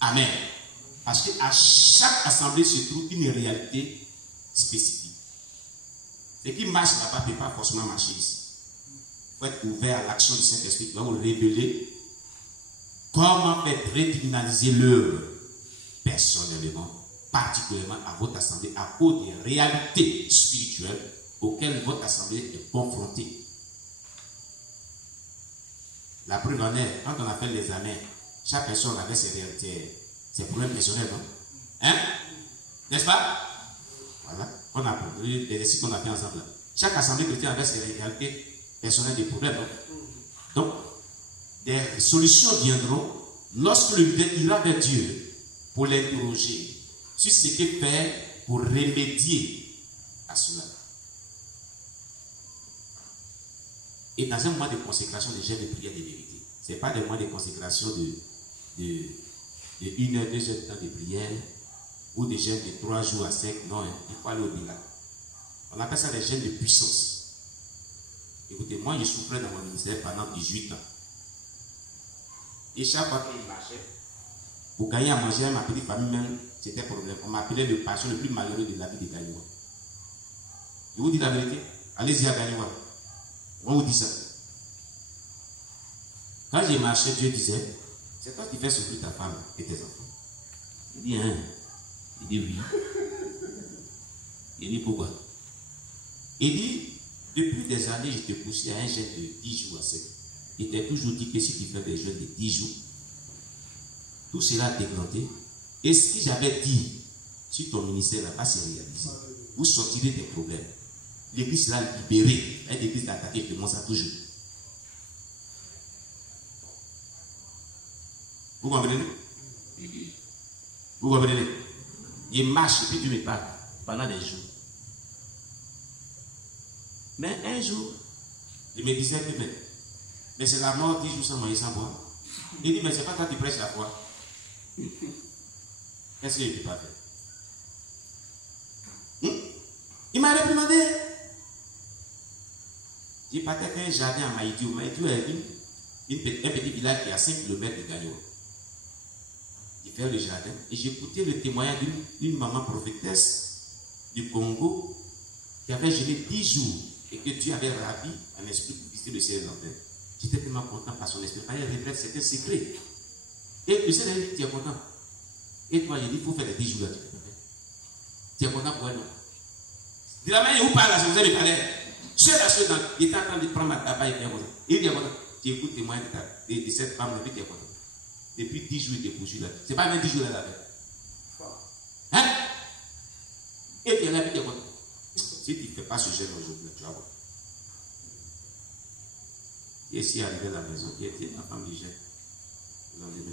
Amen. Parce qu'à chaque assemblée se trouve une réalité spécifique. Ce qui marche là-bas ne peut pas forcément marcher ici. Il faut être ouvert à l'action du Saint-Esprit qui va vous révéler comment faire récriminaliser l'œuvre personnellement, particulièrement à votre assemblée, à cause des réalités spirituelles auxquelles votre assemblée est confrontée. La preuve en est, quand on appelle les années, chaque personne avait ses réalités, ses problèmes personnels, non? Hein? N'est-ce pas? Voilà. On a les récits qu'on a fait ensemble là. Chaque assemblée chrétienne avait ses réalités personnelles, des problèmes, non? Donc, des solutions viendront lorsque le leader ira vers Dieu pour l'interroger sur ce qu'il fait pour remédier à cela. Et dans un mois de consécration, des jeûnes de prière de vérité. Ce n'est pas des mois de consécration de 1 heure, 2 heures de temps de prière ou des jeûnes de 3 jours à sec. Non, il faut aller au-delà. On appelle ça des jeûnes de puissance. Écoutez, moi, je souffrais dans mon ministère pendant 18 ans. Et chaque fois qu'il marchait, pour gagner à manger, ma petite famille même, c'était un problème. On m'appelait le patient le plus malheureux de la vie de Gagnoua. Je vous dis la vérité. Allez-y à Gagnoua. On vous dit ça. Quand j'ai marché, Dieu disait, c'est toi qui fais souffrir ta femme et tes enfants. Il dit, hein? Il dit oui. Il dit pourquoi? Il dit, depuis des années, je te poussais à un jeûne de 10 jours à sec. Il t'a toujours dit que si tu fais des jeûnes de 10 jours, tout cela a déclenché. Et ce que j'avais dit sur ton ministère n'a pas se réalisé. Vous sortirez des problèmes. L'église sera libérée. Elle l'église d'attaquer que moi ça toujours. Vous comprenez? Vous comprenez? Il marche et puis Dieu me parle pendant des jours. Mais un jour, il me disait que mais c'est la mort 10 jours sans manger, sans boire. Il dit, mais c'est pas toi qui prêches la foi. Qu'est-ce qu'il ne peut pas faire? Il m'a réprimandé. Il partait faire un jardin à Maïdiou. Maïdiou est un petit village qui est à 5 km de Gagnoua. Il fait le jardin. Et j'ai écouté le témoignage d'une maman prophétesse du Congo qui avait jeûné 10 jours et que Dieu avait ravi un esprit pour visiter le ciel et l'enfer. J'étais tellement content par son esprit. Il révèle certains secrets. Et le ciel dit, tu es content. Et toi, il dit, il faut faire les 10 jours là. Tu es content pour elle, non? De la manière où parle là, je vous ai parlé. Il était en train de prendre ma tabac et faire content. Il dit, tu écoutes tes moyens de cette femme, et puis tu es content. Depuis 10 jours, il te poursuit là. Ce n'est pas même 10 jours là, là. Hein? Et puis elle a dit, tu es content. Si tu ne fais pas ce jeûne aujourd'hui, tu vas voir. Et si arrivé à la maison, il était ma femme du jeûne. Le lendemain.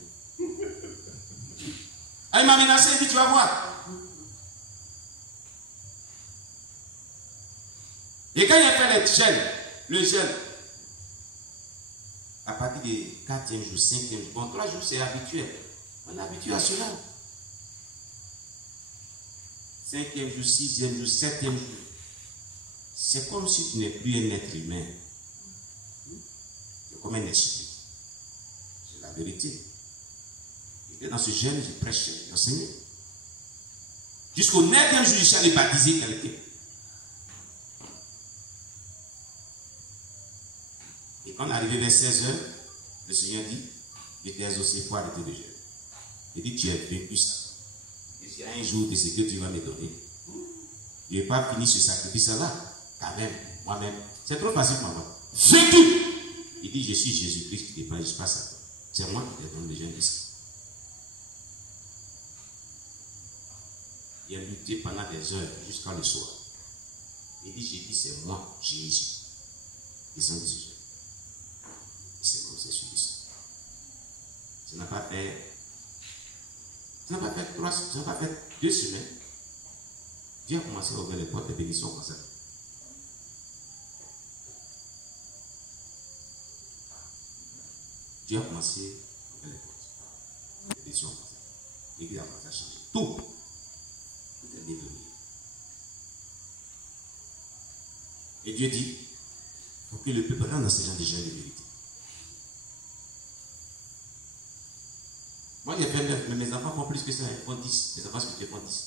Elle m'a menacé, il dit, tu vas voir. Et quand il a fait les jeûnes, le jeûne, à partir du 4e jour, 5e jour, bon, 3 jours c'est habituel. On est habitué à cela. 5e jour, 6e jour, 7e jour. C'est comme si tu n'es plus un être humain. C'est comme un esprit. C'est la vérité. Et dans ce jeûne, je prêchais, j'enseignais. Jusqu'au 9e jour, je suis allé baptiser quelqu'un. Et quand on est arrivé vers 16h, le Seigneur dit, je t'ai exaucé pour arrêter de jeûner. Il dit, tu as vécu ça. Et s'il y a un jour de ce que tu vas me donner, je ne vais pas finir ce sacrifice-là, quand même, moi-même. C'est trop facile pour moi. C'est tout. Il dit, je suis Jésus-Christ qui te parle, je passe à toi. C'est moi qui te donne le jeûne ici. Il a lutté pendant des heures jusqu'à le soir. Il dit, j'ai dit, c'est moi, Jésus. Descends de ce jeûne. C'est comme c'est sur l'histoire. Ça n'a pas fait 3, ça n'a pas fait 2 semaines. Dieu a commencé à ouvrir les portes de bénédiction comme ça. Dieu a commencé à ouvrir les portes de bénédiction comme ça. L'église a commencé à changer. Tout est devenu. Et Dieu dit, il faut que le peuple rentre dans ce genre de jeûne de vérité. Moi, j'ai fait 9, mais mes enfants font plus que ça. Ils font 10. Les enfants spirituels font 10.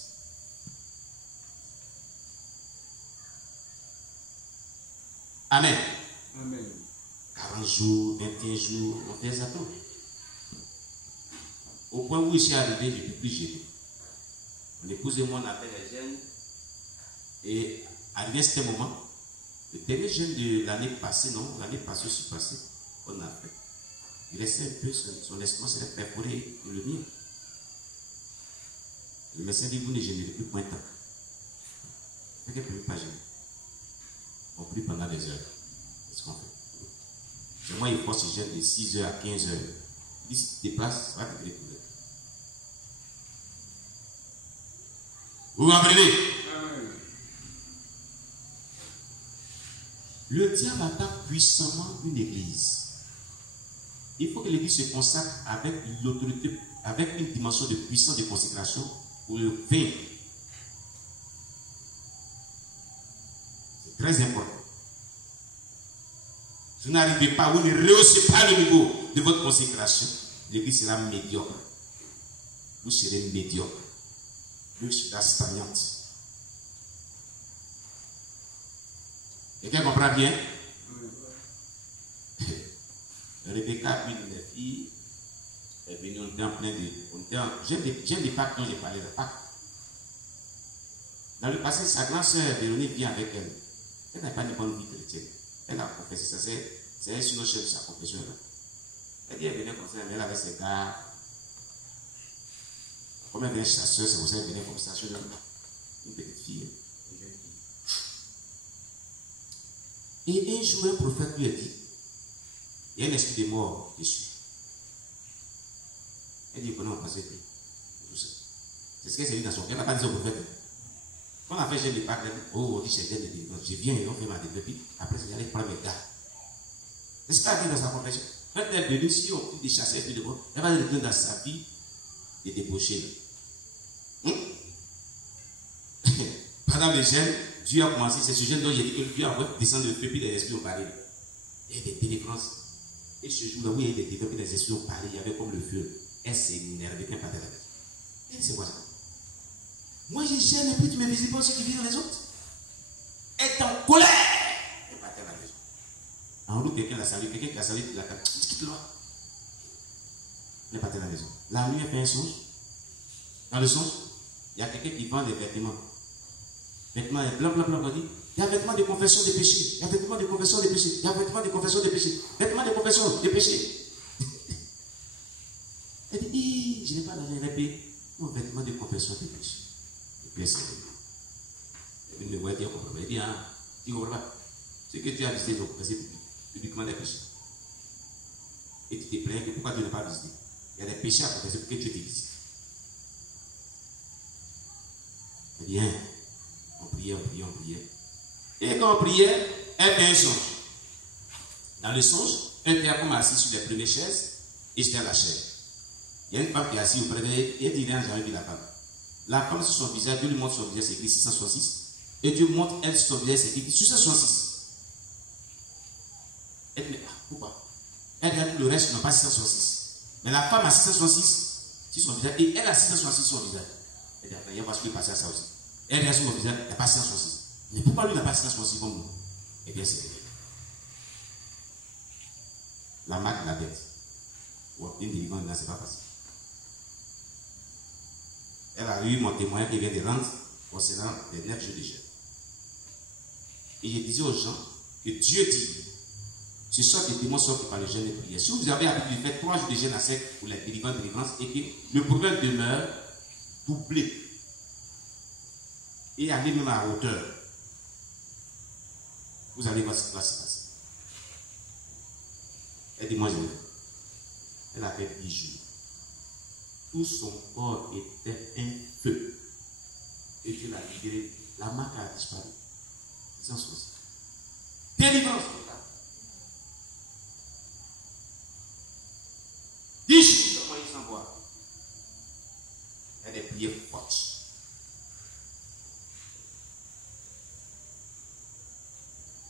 Amen. Amen. 40 jours, 21 jours, on fait ça tout. Au point où je suis arrivé, je ne peux plus gérer. Mon épouse et moi, on appelle les jeunes. Et arrivé à ce moment, le dernier jeûne de l'année passée, non, l'année passée, je suis passé, on a fait. Il restait un peu, son estomac s'est perforé comme le mien. Le médecin dit, vous ne gênez plus point de temps. Il ne peut plus pas gêner. On prie pendant des heures. C'est ce qu'on fait. Chez moi, il faut se gêner de 6h à 15h. Il dit, si tu te déplaces, ça va te découvrir. Vous comprenez? Le diable attaque puissamment une église. Il faut que l'église se consacre avec l'autorité, avec une dimension de puissance de consécration pour le vaincre. C'est très important. Si vous n'arrivez pas, vous ne rehaussez pas le niveau de votre consécration, l'église sera médiocre. Vous serez médiocre. Vous serez stagnante. Quelqu'un comprend bien? Rebecca, une de mes filles, est venue, on était en plein de. J'aime les Pâques dont j'ai parlé de Pâques. Dans le passé, sa grande sœur Véronique vient avec elle. Elle n'a pas une bonne vie chrétienne. Elle a confessé ça. C'est elle sur nos chefs de sa confession. Elle dit, elle venait comme ça, mais elle avait ses gars. Comme elle venait chasseuse, c'est pour ça qu'elle venait comme ça, sur une petite fille. Et un jour, un prophète lui a dit, il y a un esprit de mort dessus. Elle dit, comment on passe tout ça. C'est ce qu'elle s'est dit dans son cœur. Elle n'a pas dit au prophète. Quand on a fait j'ai des Pâques, oh, on dit c'est de délivrance. Je viens et on fait ma délivrance. Puis après, c'est d'aller prendre mes gars. C'est ce qu'elle a dit dans sa confession. Quand elle est venue, si on peut des chasser, elle va retourner dans sa vie de débaucher. Pendant le jeûne, Dieu a commencé, c'est ce jeûne dont j'ai dit que Dieu a descendu le feu, puis les esprits ont parlé. Il y a des délivrances. Et ce jour-là, où il y a des délivrances, puis les esprits ont parlé, il y avait comme le feu. Elle s'est énervée, puis elle partait avec. Elle c'est quoi ça? Moi, je gêne et puis tu me visites pas ceux qui vivent les autres. Elle est en colère. Elle partait à la maison. En route, quelqu'un l'a salué, quelqu'un qui a salué la carte. Quitte-le. Elle partait à la maison. La nuit, elle fait un songe. Dans le songe, il y a quelqu'un qui vend des vêtements. Vêtements blanc, blanc, blanc, on dit. Il y a vêtements de confession des péchés. Il y a vêtements de confession des péchés. Il y a vêtements de confession des péchés. Vêtements de confession des péchés. Elle dit, je n'ai pas d'argent, elle paye mon vêtement de confession des péchés. Et puis elle s'est dit, elle me voit dire, elle dit, ah, tu ne comprends pas. Ce que tu as visité, donc, c'est publiquement des péchés. Et tu te plains que pourquoi tu n'as pas visité. Il y a des péchés à confesser pour que tu te visites. Elle dit, hein, on priait, on priait, on priait. Et quand on priait, elle fait un songe. Dans le songe, elle était comme assise sur les premières chaises et j'étais à la chaise. Il y a une femme qui est assise auprès d'elle et elle dit, rien, j'avais vu la femme. La femme sur son visage, Dieu lui montre son visage, c'est écrit 666. Et Dieu montre elle sur son visage, c'est écrit 666. Elle dit, ah, pourquoi? Elle regarde le reste, n'a pas 666. Mais la femme a 666 sur son visage et elle a 666 sur son visage. Elle dit, attends, il y a pas ce qui est passé à ça aussi. Elle regarde sur mon visage, il n'y a pas 666. Mais pourquoi lui n'a pas 666 comme nous? Eh bien, c'est la marque de la bête. Une délivrance, ce n'est pas facile. Elle a eu mon témoin qui vient de rendre concernant les 9 jours de jeûne. Et je disais aux gens que Dieu dit, ce sont des démons sortis par le jeûne et prière. Si vous avez l'habitude de faire 3 jours de jeûne à sec pour la délivrance et que le problème demeure doublé et aller même à hauteur, vous allez voir ce qui va se passer. Elle dit, moi je vais. Elle a fait 10 jours. Tout son corps était un feu. Et Dieu l'a libéré. La marque a disparu. Sans souci. Délivrance totale. 10 jours, comment il s'en voit. Elle a des prières fortes.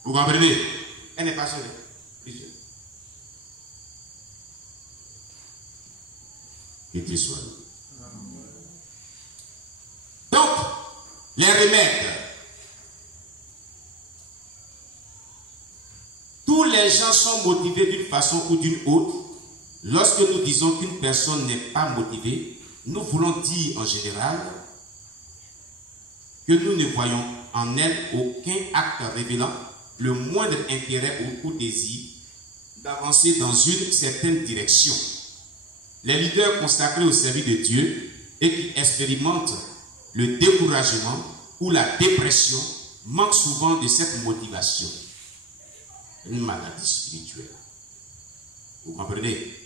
Vous comprenez? Elle n'est pas seule. Que Dieu soit loué. Donc, les remèdes. Tous les gens sont motivés d'une façon ou d'une autre. Lorsque nous disons qu'une personne n'est pas motivée, nous voulons dire en général que nous ne voyons en elle aucun acte révélant le moindre intérêt ou désir d'avancer dans une certaine direction. Les leaders consacrés au service de Dieu et qui expérimentent le découragement ou la dépression manquent souvent de cette motivation. Une maladie spirituelle. Vous comprenez?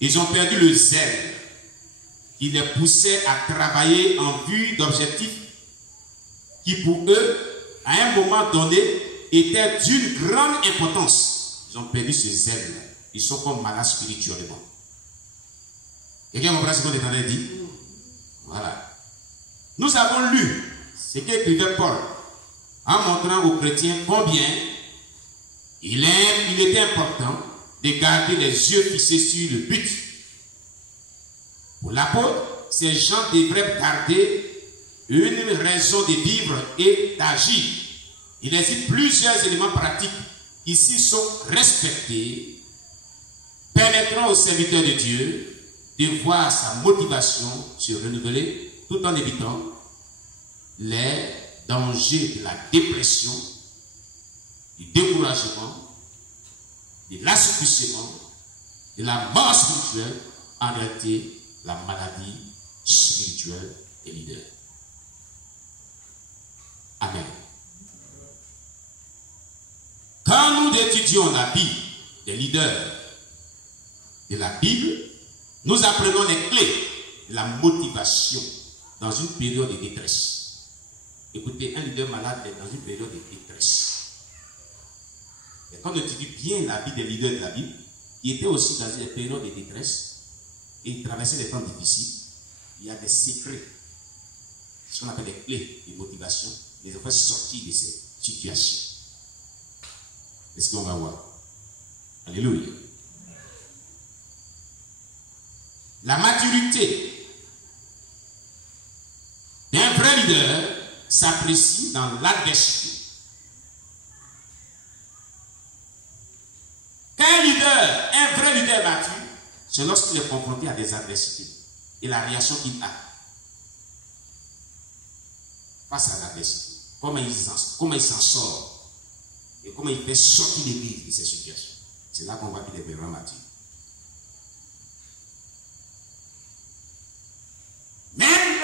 Ils ont perdu le zèle qui les poussait à travailler en vue d'objectifs qui pour eux, à un moment donné, étaient d'une grande importance. Ils ont perdu ce zèle. Ils sont comme malades spirituellement. Quelqu'un comprend ce qu'on est en train de dire? Voilà. Nous avons lu ce qu'écrivait Paul en montrant aux chrétiens combien il était important de garder les yeux fixés sur le but. Pour l'apôtre, ces gens devraient garder une raison de vivre et d'agir. Il existe plusieurs éléments pratiques qui, s'ils sont respectés, permettront aux serviteurs de Dieu de voir sa motivation se renouveler tout en évitant les dangers de la dépression, du découragement, de l'assouplissement, de la mort spirituelle, en réalité, la maladie spirituelle des leaders. Amen. Quand nous étudions la Bible, des leaders de la Bible, nous apprenons les clés de la motivation dans une période de détresse. Écoutez, un leader malade est dans une période de détresse. Et quand on étudie bien la vie des leaders de la Bible, qui étaient aussi dans une période de détresse, et ils traversaient des temps difficiles, il y a des secrets, ce qu'on appelle des clés de motivation, les faire sortir de ces situations. Est-ce qu'on va voir? Alléluia. La maturité d'un vrai leader s'apprécie dans l'adversité. Un vrai leader mature, c'est lorsqu'il est confronté à des adversités et la réaction qu'il a face à l'adversité. Comment il s'en sort et comment il fait sortir l'église de ces situations. C'est là qu'on voit qu'il est vraiment mature. Même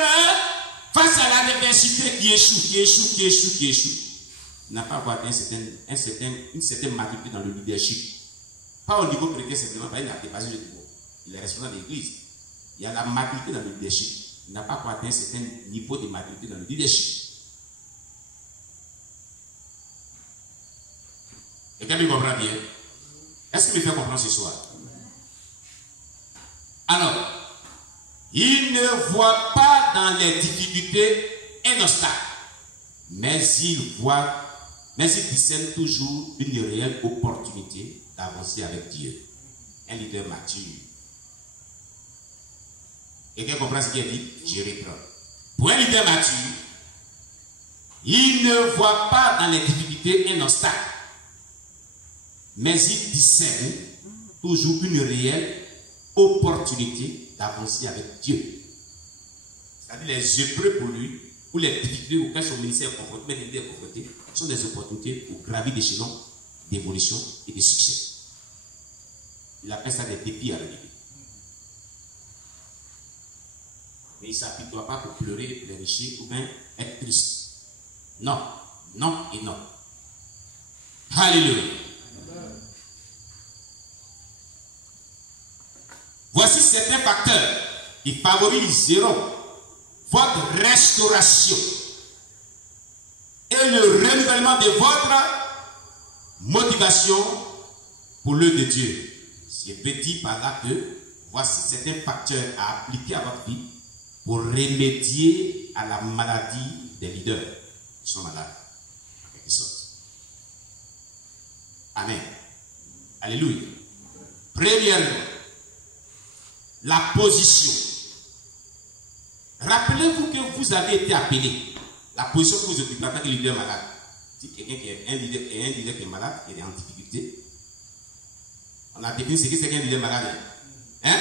face à l'adversité qui échoue, il n'a pas avoir une certaine maturité dans le leadership. Pas au niveau chrétien simplement, il a dépassé le niveau. Il est responsable de l'église. Il y a la maturité dans le leadership. Il n'a pas atteint un certain niveau de maturité dans le leadership. Quelqu'un me comprend bien? Est-ce qu'il me fait comprendre ce soir? Alors, il ne voit pas dans les difficultés un obstacle, mais il discerne toujours une réelle opportunité d'avancer avec Dieu. Un leader mature. Quelqu'un comprend ce qu'il a dit? Je reprends. Pour un leader mature, il ne voit pas dans les difficultés un obstacle, mais il discerne toujours une réelle opportunité d'avancer avec Dieu. C'est-à-dire les épreuves pour lui, ou les difficultés auxquelles son ministère est confronté, mais l'idée est confrontée, sont des opportunités pour gravir d'échelons d'évolution et de succès. Il appelle ça des défis à relever. Mais il ne s'apitoie pas pour pleurer, pleurnicher ou bien être triste. Non, non et non. Alléluia. Voici certains facteurs qui favoriseront votre restauration et le renouvellement de votre motivation pour l'œuvre de Dieu. Je peux dire par là que voici certains facteurs à appliquer à votre vie pour remédier à la maladie des leaders qui sont malades, en quelque sorte. Amen. Alléluia. Premièrement, la position. Rappelez-vous que vous avez été appelé. La position que vous occupez en tant que leader malade. Si quelqu'un qui est un leader qui est malade, qui est en difficulté, on a défini ce que c'est qu'un leader malade. Hein?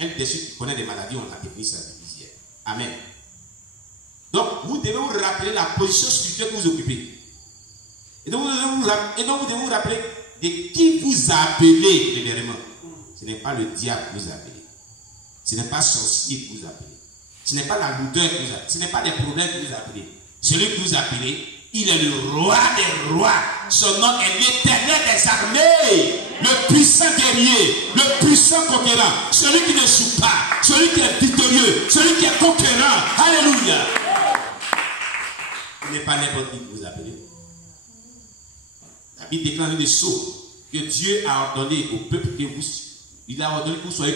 Un leadership qui connaît des maladies, on a défini ça depuis hier. Amen. Donc, vous devez vous rappeler la position spirituelle que vous occupez. Et donc, vous devez vous rappeler de qui vous a appelé, révérendement. Ce n'est pas le diable qui vous a appelé. Ce n'est pas sorcier qui vous a appelé. Ce n'est pas la lourdeur qui vous a appelé. Ce n'est pas des problèmes qui vous a appelé. Celui qui vous a appelé, il est le roi des rois. Son nom est l'Éternel des armées. Le puissant guerrier, le puissant conquérant. Celui qui ne joue pas. Celui qui est victorieux. Celui qui est conquérant. Alléluia. Il n'est pas n'importe qui vous a appelé. La Bible déclare des choses que Dieu a ordonné au peuple que il a ordonné que vous soyez